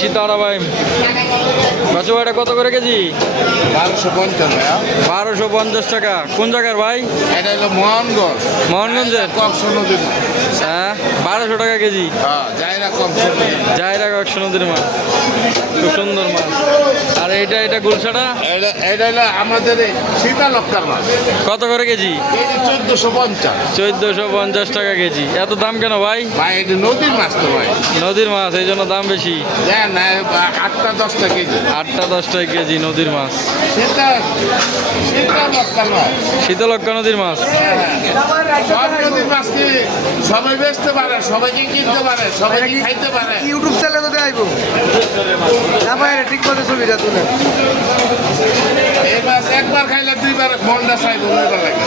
সিতারা ভাই বাচ্চা ভাইটা কত করে কেজি? 1250 ভাইয়া। 1250 টাকা। কোন জায়গার ভাই? এটা হলো মোহনগঞ্জ। মোহনগঞ্জের? কক্সবাজার নদীর মাছ। হ্যাঁ 1200 টাকা কেজি। হ্যাঁ, জায়রা কক্সবাজার। জায়রা কক্স নদীর মাছ, খুব সুন্দর মাছ। আর এটা গুলশাটা এটা হলো আমাদের এই শীতলক্কার মাছ। কত করে কেজি? কেজি 1450। 1450 টাকা কেজি। এত দাম কেন ভাই? ভাই এটা নদীর মাছ তো ভাই। নদীর মাছ এই জন্য দাম বেশি। দেন না 8টা 10টা কেজি। 8টা 10টা কেজি নদীর মাছ। শীতলক্কার মাছ। শীতলক্কা নদীর মাছ। সব নদীর মাছ কি সবাই বেচতে পারে, সবাইকে কিনতে পারে, সবাইকে খাইতে পারে। ইউটিউব চ্যানেলে তো আইবো না ভাই, ঠিক মতো ছবিটা তুলে। এই মাছ একবার খাইলে দুইবার মনটা চাই বলবার লাগে।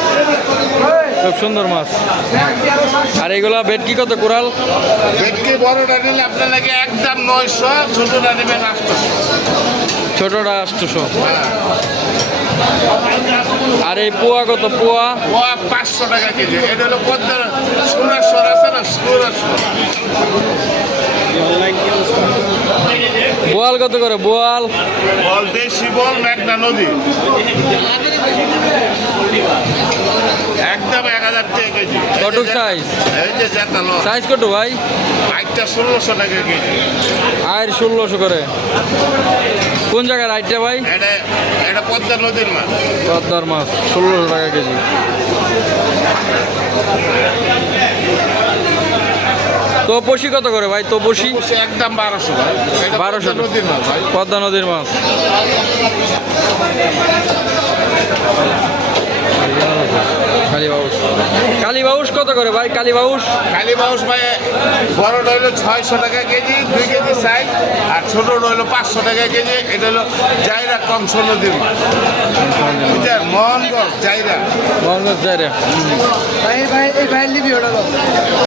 খুব সুন্দর মাছ। আর এগুলা ভেটকি কত কোরাল? ভেটকি বড়টা নিলে আপনার লাগে একদম 900, ছোটটা নেবেন 800। ছোটটা 800। আর এই পোয়া কত? পোয়া ও 500 টাকা কেজি। এটা হলো পদ্মার সুরেশ্বর আছে না, সুরেশ্বর। বোয়াল কত করে? বোয়াল বল দেশি বল, মেঘনা নদী, একদম 1000 টাকা কেজি। কত সাইজ? এই যে জেতা লো সাইজ কত ভাই? একটা 1600 টাকা কেজি। আর 1600 করে। কোন জায়গার আইটটা ভাই? এটা পদ্মা নদীর মাছ। পদ্মার মাছ 1600 টাকা কেজি। তপসি কত করে ভাই? তপসি সে একদম 1200 ভাই। এটা 1200 পদ্মা নদীর মাছ ভাই। পদ্মা নদীর মাছ। কালীবাউস কত করে ভাই? কালীবাউস কালী মাছ ভাই বড়টা হলো 600 টাকা কেজি, 2 কেজি সাইজ। আর ছোটটা হলো 500 টাকা কেজি। এটা হলো জায়রা কংস নদীর মাছ। বুঝলেন? মোহনগঞ্জ জায়রা। মোহনগঞ্জ যায় রে। ভাই এই ভাই লিবি ওটা দাও।